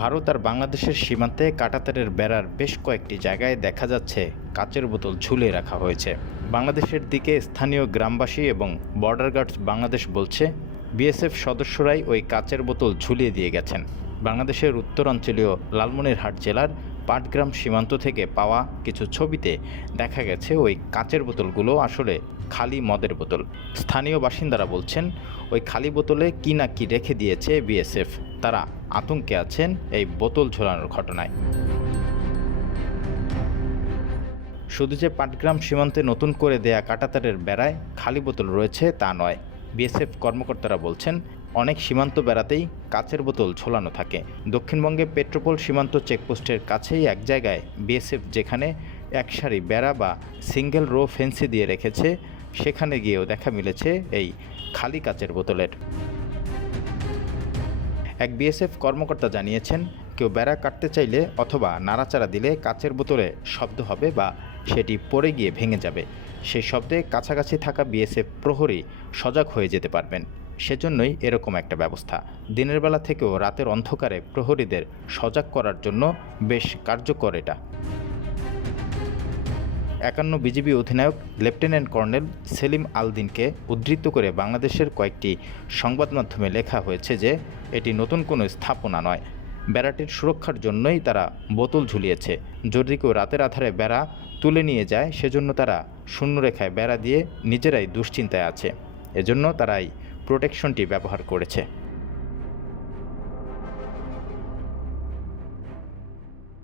ভারত আর বাংলাদেশের সীমান্তে কাঁটাতারের বেড়ার বেশ কয়েকটি জায়গায় দেখা যাচ্ছে কাচের বোতল ঝুলিয়ে রাখা হয়েছে। বাংলাদেশের দিকে স্থানীয় গ্রামবাসী এবং বর্ডার গার্ডস বাংলাদেশ বলছে, বিএসএফ সদস্যরাই ওই কাচের বোতল ঝুলিয়ে দিয়ে গেছেন। বাংলাদেশের উত্তরাঞ্চলীয় লালমনিরহাট জেলার পাটগ্রাম সীমান্ত থেকে পাওয়া কিছু ছবিতে দেখা গেছে ওই কাচের বোতলগুলো আসলে খালি মদের বোতল। স্থানীয় বাসিন্দারা বলছেন, ওই খালি বোতলে কি না কি রেখে দিয়েছে বিএসএফ। তারা আতঙ্কে আছেন এই বোতল ঝোলানোর ঘটনায়। শুধু যে পাটগ্রাম সীমান্তে নতুন করে দেয়া কাঁটাতারের বেড়ায় খালি বোতল রয়েছে তা নয়, বিএসএফ কর্মকর্তারা বলছেন অনেক সীমান্ত বেড়াতেই কাচের বোতল ঝোলানো থাকে। দক্ষিণবঙ্গে পেট্রোপোল সীমান্ত চেকপোস্টের কাছেই এক জায়গায় বিএসএফ যেখানে এক সারি বেড়া বা সিঙ্গেল রো ফেন্সি দিয়ে রেখেছে, সেখানে গিয়েও দেখা মিলেছে এই খালি কাচের বোতলের। এক বিএসএফ কর্মকর্তা জানিয়েছেন, কেউ বেড়া কাটতে চাইলে অথবা নাড়াচাড়া দিলে কাচের বোতলে শব্দ হবে বা সেটি পড়ে গিয়ে ভেঙে যাবে। সেই শব্দে কাছাকাছি থাকা বিএসএফ প্রহরী সজাগ হয়ে যেতে পারবেন। সেজন্যই এরকম একটা ব্যবস্থা। দিনের বেলা থেকেও রাতের অন্ধকারে প্রহরীদের সজাগ করার জন্য বেশ কার্যকর এটা। ৫১ বিজিবি অধিনায়ক লেফটেন্যান্ট কর্নেল সেলিম আল-দিনকে উদ্ধৃত করে বাংলাদেশের কয়েকটি সংবাদ মাধ্যমে লেখা হয়েছে যে এটি নতুন কোনো স্থাপনা নয়, বেড়াটির সুরক্ষার জন্যই তারা বোতল ঝুলিয়েছে। যদি কেউ রাতের আধারে বেড়া তুলে নিয়ে যায়, সেজন্য তারা শূন্যরেখায় বেড়া দিয়ে নিজেরাই দুশ্চিন্তায় আছে, এজন্য তারা এই প্রোটেকশনটি ব্যবহার করেছে।